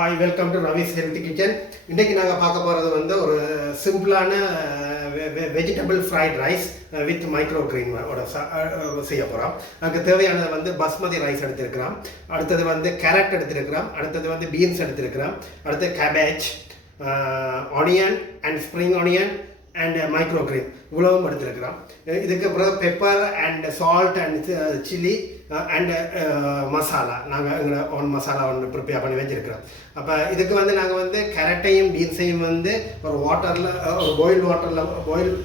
Hi, welcome to Ravi's healthy kitchen. இன்றைக்கி நாங்கள் பார்க்க போகிறது வந்து ஒரு சிம்பிளான vegetable fried rice with micro கிரீனோட செய்ய போகிறோம். அதுக்கு தேவையானது வந்து பாஸ்மதி ரைஸ் எடுத்துருக்கிறோம், அடுத்தது வந்து கேரட் எடுத்துருக்கிறோம், அடுத்தது வந்து பீன்ஸ் எடுத்துருக்கிறோம், அடுத்து cabbage, onion and spring onion and micro green இவ்வளவும் எடுத்துருக்கிறோம். இதுக்கு அப்புறம் pepper and salt and chilli and masala நாங்கள் எங்களை ஓன் மசாலா ஒன்று ப்ரிப்பேர் பண்ணி வச்சுருக்கிறோம். அப்போ இதுக்கு வந்து நாங்கள் வந்து கேரட்டையும் பீன்ஸையும் வந்து ஒரு வாட்டரில் ஒரு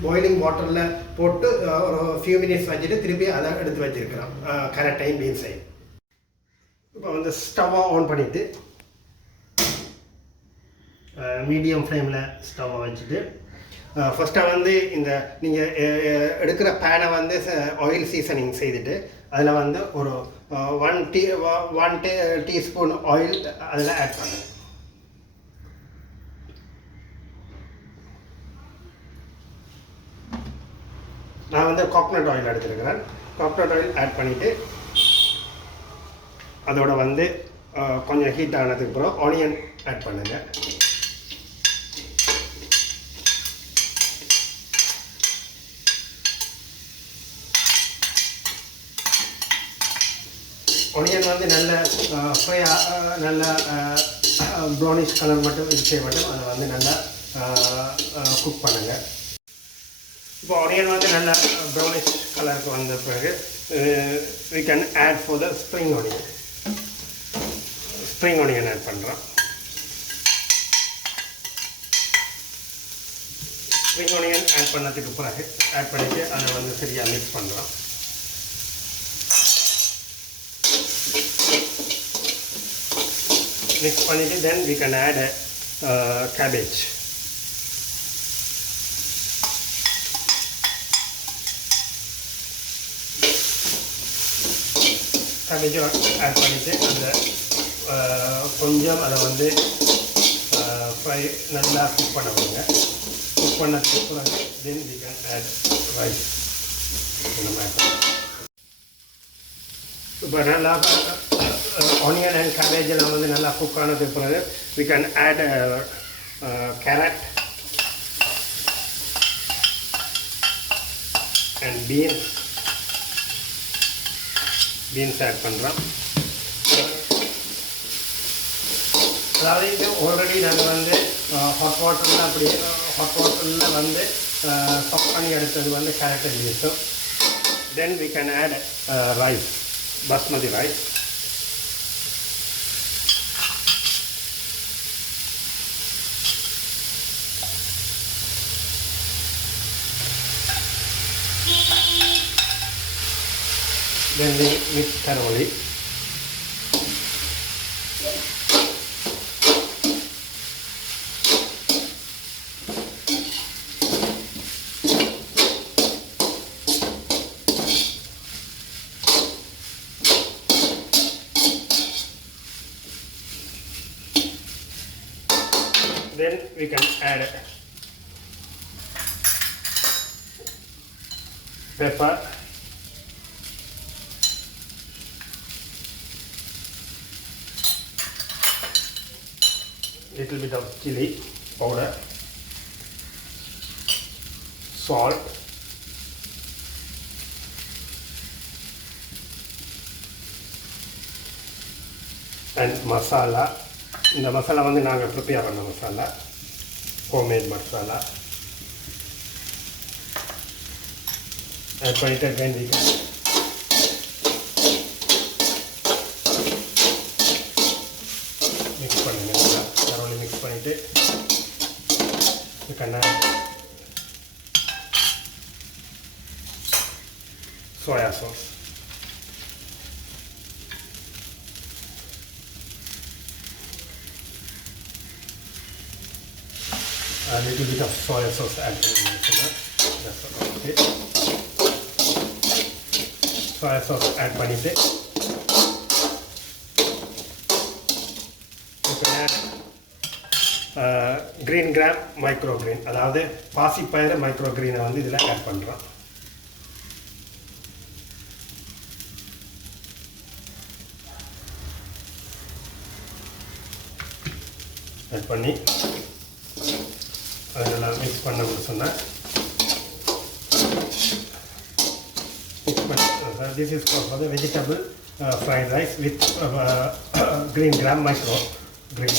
பாயிலிங் வாட்டரில் போட்டு ஒரு ஃபியூ மினிட்ஸ் வச்சுட்டு திருப்பி அதை எடுத்து வச்சுருக்கிறோம் கேரட்டையும் பீன்ஸையும். இப்போ வந்து ஸ்டவ்வை ஆன் பண்ணிவிட்டு மீடியம் ஃப்ளேமில் ஸ்டவ்வை வச்சுட்டு ஃபஸ்ட்டாக வந்து இந்த நீங்கள் எடுக்கிற பேனை வந்து ஆயில் சீசனிங் செய்துட்டு அதில் வந்து ஒரு ஒன் டீஸ்பூன் ஆயில் அதில் ஆட் பண்ணுங்க. நான் வந்து கோகனட் ஆயில் எடுத்துருக்கிறேன். கோகனட் ஆயில் ஆட் பண்ணிவிட்டு அதோட வந்து கொஞ்சம் ஹீட் ஆனதுக்கு அப்புறம் ஆனியன் ஆட் பண்ணுங்கள். ஆனியன் வந்து நல்ல நல்ல ப்ரௌனிஷ் கலர் மட்டும் செய்ய மட்டும் அதை வந்து நல்லா குக் பண்ணுங்கள். இப்போ ஆனியன் வந்து நல்ல ப்ரௌனிஷ் கலருக்கு வந்த பிறகு we can add for the spring onion add பண்ணுறோம். ஸ்ப்ரிங் ஆனியன் ஆட் பண்ணதுக்கு பிறகு ஆட் பண்ணிவிட்டு அதை வந்து சரியாக மிக்ஸ் பண்ணுறோம். Mix பண்ணிட்டு then we can add cabbage. cabbage add பண்ணிட்டு அந்த கொஞ்சம் அதை வந்து ஃப்ரை நல்லா குக் பண்ண விடுங்க. குக் பண்ணதுக்கு பிறகு then we can add rice. இப்போ நல்லா ஆனியன் அண்ட் கேபேஜ் எல்லாம் வந்து நல்லா குக் ஆனதுக்கு பிறகு we can add carrot and beans add பண்ணுறோம். அதாவது இது ஆல்ரெடி நாங்கள் வந்து ஹாட் வாட்டரில் வந்து சாப் பண்ணி எடுத்தது வந்து கேரட் அண்ட் பீன்ஸும். Then we can add rice, basmati rice. Then we mix thoroughly. Then we can add pepper, little bit of chili powder, salt, and masala. இந்த மசாலா வந்து நாங்கள் ப்ரிப்பேர் பண்ண மசாலா, ஹோம்மேட் மசாலா ஆட் பண்ணிட்டு again we can மிக்ஸ் பண்ணுங்க. நல்லா தரோலி மிக்ஸ் பண்ணிவிட்டு we can add soya sauce. A little bit of soya sauce add பண்ணிக்கலாம். That's okay. soya sauce add பண்ணிட்டு green gram micro green, அதாவது பாசிப்பயிறு மைக்ரோ கிரீனை வந்து இதில் ஆட் பண்ணுறோம். ஆட் பண்ணி அதெல்லாம் மிக்ஸ் பண்ணணும்னு சொன்னால் this is called for the vegetable fried rice with green gram micro green